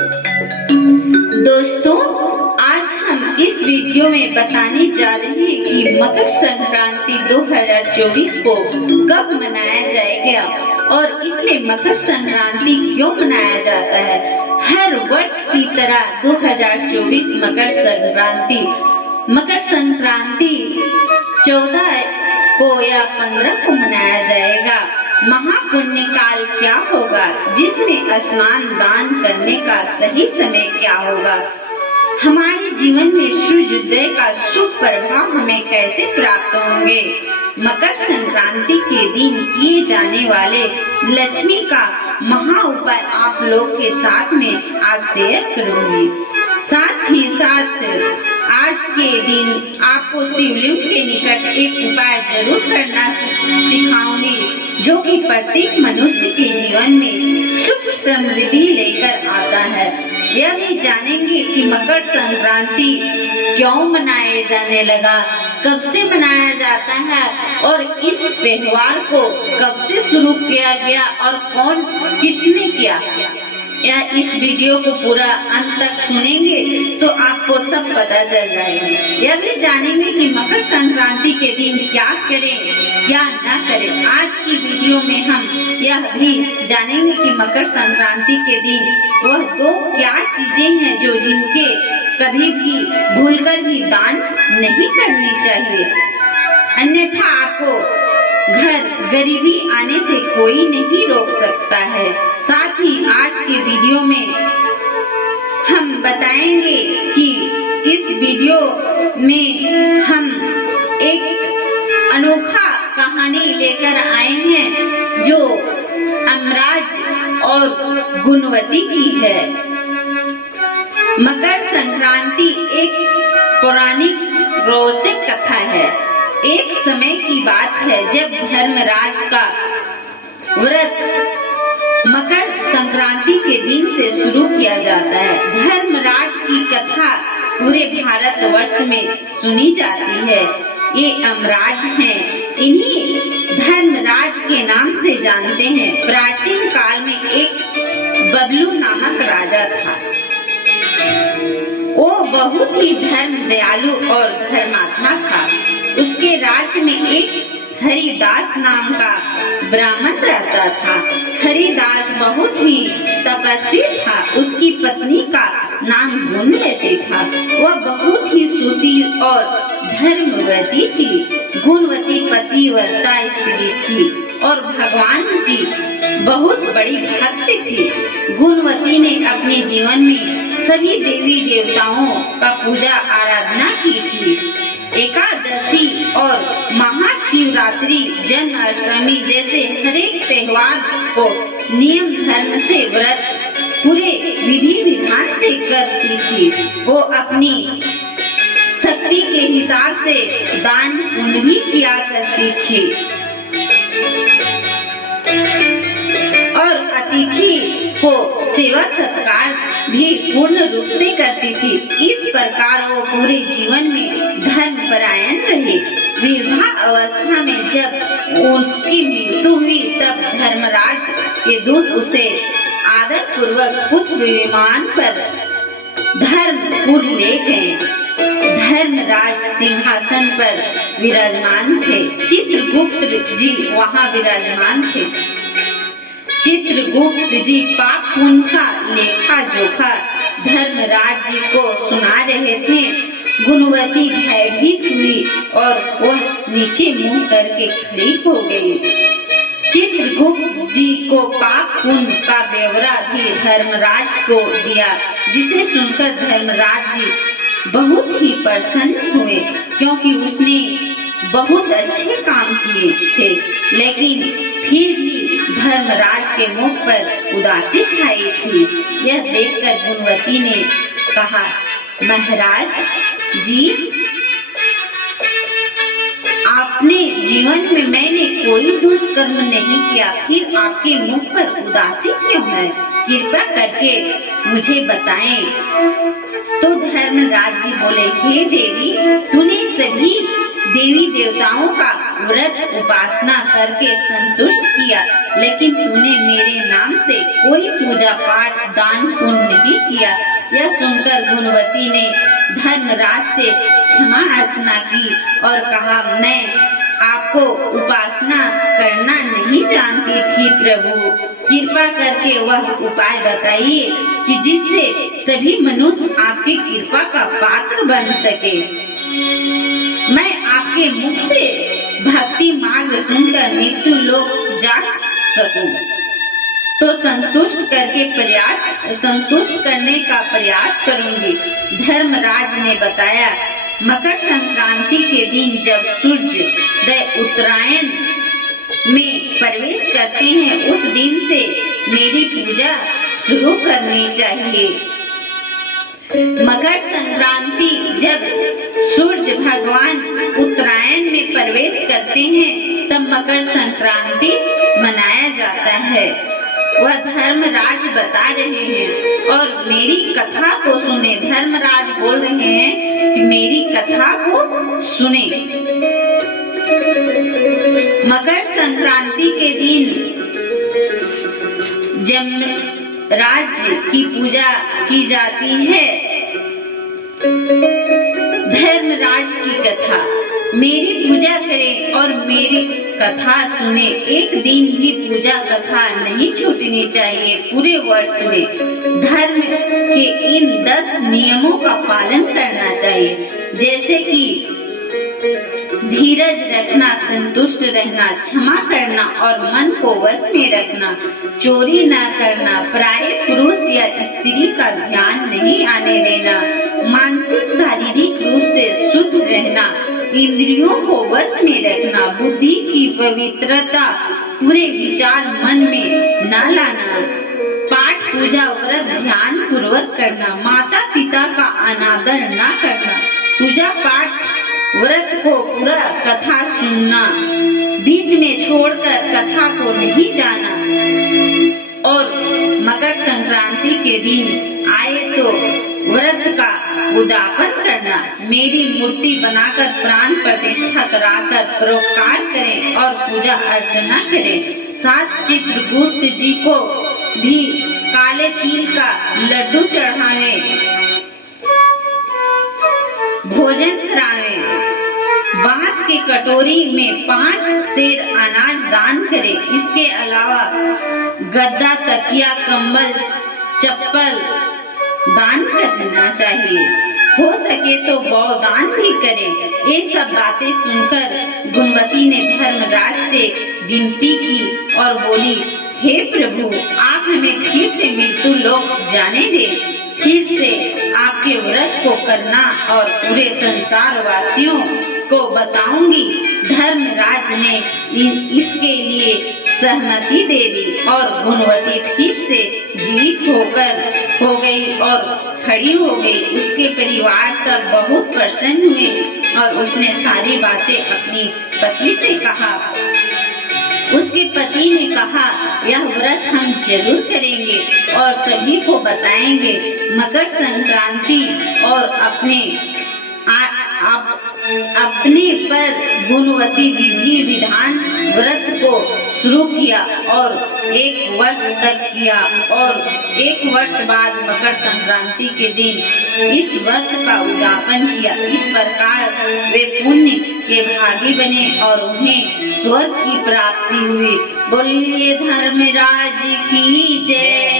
दोस्तों, आज हम इस वीडियो में बताने जा रहे हैं कि मकर संक्रांति 2024 को कब मनाया जाएगा और इसमें मकर संक्रांति क्यों मनाया जाता है। हर वर्ष की तरह 2024 मकर संक्रांति 14 को या 15 को मनाया जाएगा। महापुण्य काल क्या होगा, जिसमें स्नान दान करने का सही समय क्या होगा, हमारे जीवन में सूर्योदय का शुभ प्रभाव हमें कैसे प्राप्त होंगे। मकर संक्रांति के दिन किए जाने वाले लक्ष्मी का महा उपाय आप लोग के साथ में आज शेयर करूंगी। साथ ही साथ आज के दिन आपको शिवलिंग के निकट एक उपाय जरूर करना सिखाऊंगी, जो कि प्रत्येक मनुष्य के जीवन में सुख समृद्धि लेकर आता है। यह भी जानेंगे कि मकर संक्रांति क्यों मनाए जाने लगा, कब से मनाया जाता है और इस त्योहार को कब से शुरू किया गया और कौन किसने किया। या इस वीडियो को पूरा अंत तक सुनेंगे तो आपको सब पता चल जाएगा। यह भी जानेंगे कि मकर संक्रांति के दिन क्या करें क्या न करें। आज की वीडियो में हम यह भी जानेंगे कि मकर संक्रांति के दिन वह दो क्या चीजें हैं जो जिनके कभी भी भूलकर भी दान नहीं करनी चाहिए, अन्यथा आपको घर गरीबी आने से कोई नहीं रोक सकता है। साथ ही आज के वीडियो में हम बताएंगे कि इस वीडियो में हम एक अनोखा कहानी लेकर आए हैं जो अमराज और गुणवती की है। मकर संक्रांति एक पौराणिक रोचक कथा है। एक समय की बात है जब धर्मराज का व्रत मकर संक्रांति के दिन से शुरू किया जाता है। धर्मराज की कथा पूरे भारतवर्ष में सुनी जाती है। ये अमराज हैं, इन्हीं धर्मराज के नाम से जानते हैं। प्राचीन काल में एक बबलू नामक राजा था। वो बहुत ही धर्म दयालु और धर्मात्मा था। उसके राज्य में एक हरिदास नाम का ब्राह्मण रहता था। हरिदास बहुत ही तपस्वी था। उसकी पत्नी का नाम गुणवती था। वह बहुत ही सुशील और धर्मवती थी। गुणवती पतिव्रता स्त्री थी और भगवान की बहुत बड़ी भक्त थी। गुणवती ने अपने जीवन में सभी देवी देवताओं का पूजा आराधना की थी। एकादशी और महाशिवरात्रि, जन्माष्टमी जैसे हरेक त्योहार को नियम धर्म से व्रत पूरे विधि विधान से करती थी। वो अपनी शक्ति के हिसाब से दान पुण्य भी किया करती थी और अतिथि को सेवा सत्कार भी पूर्ण रूप से करती थी। इस प्रकार वो पूरे जीवन में धर्म परायण रही। विवाह अवस्था में जब उसकी मृत्यु हुई तब धर्मराज के दूत उसे आदर पूर्वक पुष्प विमान पर धर्मपुर ले गए। धर्मराज सिंहासन पर विराजमान थे। चित्रगुप्त जी वहाँ विराजमान थे। चित्रगुप्त जी पाप पुण्य का लेखा जोखा धर्मराज जी को सुना रहे थे। गुणवती भयभीत हुई और वह नीचे मुंह करके खड़ी हो गई। चित्रगुप्त जी को पाप पुण्य का ब्यौरा भी धर्मराज को दिया, जिसे सुनकर धर्मराज जी बहुत ही प्रसन्न हुए, क्योंकि उसने बहुत अच्छे काम किए थे। लेकिन फिर भी धर्मराज के मुख पर उदासी छाई थी। यह देखकर गुणवती ने कहा, महाराज जी, आपने जीवन में मैंने कोई दुष्कर्म नहीं किया, फिर आपके मुख पर उदासी क्यों है? कृपा करके मुझे बताएं। तो धर्मराज जी बोले, हे देवी, तूने सभी देवी देवताओं का व्रत उपासना करके संतुष्ट किया, लेकिन तूने मेरे नाम से कोई पूजा पाठ दान पुण्य नहीं किया। यह सुनकर गुणवती ने धर्मराज से क्षमा याचना की और कहा, मैं आपको उपासना करना नहीं जानती थी प्रभु, कृपा करके वह उपाय बताइए कि जिससे सभी मनुष्य आपकी कृपा का पात्र बन सके। मैं आपके मुख से भक्ति मार्ग सुनकर मृत्यु लोक जा सकूं। तो संतुष्ट करने का प्रयास करूंगी। धर्मराज ने बताया, मकर संक्रांति के दिन जब सूर्योदय उत्तरायण में प्रवेश करते हैं, उस दिन से मेरी पूजा शुरू करनी चाहिए। मकर संक्रांति जब सूर्य भगवान उत्तरायण में प्रवेश करते हैं, तब मकर संक्रांति मनाया जाता है। वह धर्मराज बता रहे हैं और मेरी कथा को सुने। धर्मराज बोल रहे हैं कि मेरी कथा को सुने। मकर संक्रांति के दिन यमराज की पूजा की जाती है। धर्मराज की कथा, मेरी पूजा करें और मेरी कथा सुने। एक दिन भी पूजा कथा नहीं छूटनी चाहिए पूरे वर्ष में। धर्म के इन 10 नियमों का पालन करना चाहिए, जैसे कि धीरज रखना, संतुष्ट रहना, क्षमा करना और मन को वश में रखना, चोरी न करना, पराये पुरुष या स्त्री का ध्यान नहीं आने देना, मानसिक शारीरिक रूप से शुद्ध रहना, इंद्रियों को वश में रखना, बुद्धि की पवित्रता, पूरे विचार मन में न लाना, पाठ पूजा व्रत ध्यान पूर्वक करना, माता पिता का अनादर न करना, पूजा पाठ व्रत को पूरा कथा सुनना, बीच में छोड़कर कथा को नहीं जाना और मकर संक्रांति के दिन आए तो व्रत का उद्यापन करना, मेरी मूर्ति बनाकर प्राण प्रतिष्ठा कराकर परोपकार करें और पूजा अर्चना करें। साथ चित्रगुप्त जी को भी काले तिल का लड्डू चढ़ावें, भोजन करावें, बांस की कटोरी में 5 सेर अनाज दान करें। इसके अलावा गद्दा, तकिया, कंबल, चप्पल दान करना चाहिए। हो सके तो गौदान भी करें। ये सब बातें सुनकर गुणवती ने धर्मराज से विनती की और बोली, हे प्रभु, आप हमें फिर से मृत्यु लोक जाने दें। फिर से आपके व्रत को करना और पूरे संसार वासियों को बताऊंगी। धर्मराज ने इसके लिए सहमति दे दी और गुणवती फिर से जीवित हो गई और खड़ी हो गई। उसके परिवार सब बहुत प्रसन्न हुए और उसने सारी बातें अपनी पति से कहा। उसके पति ने कहा, यह व्रत हम जरूर करेंगे और सभी को बताएंगे। मकर संक्रांति और अपने पर गुणवती विधि विधान व्रत को शुरू किया और 1 वर्ष तक किया और 1 वर्ष बाद मकर संक्रांति के दिन इस व्रत का उद्यापन किया। इस प्रकार वे पुण्य के भागी बने और उन्हें स्वर्ग की प्राप्ति हुई। बोलिए धर्मराज की जय।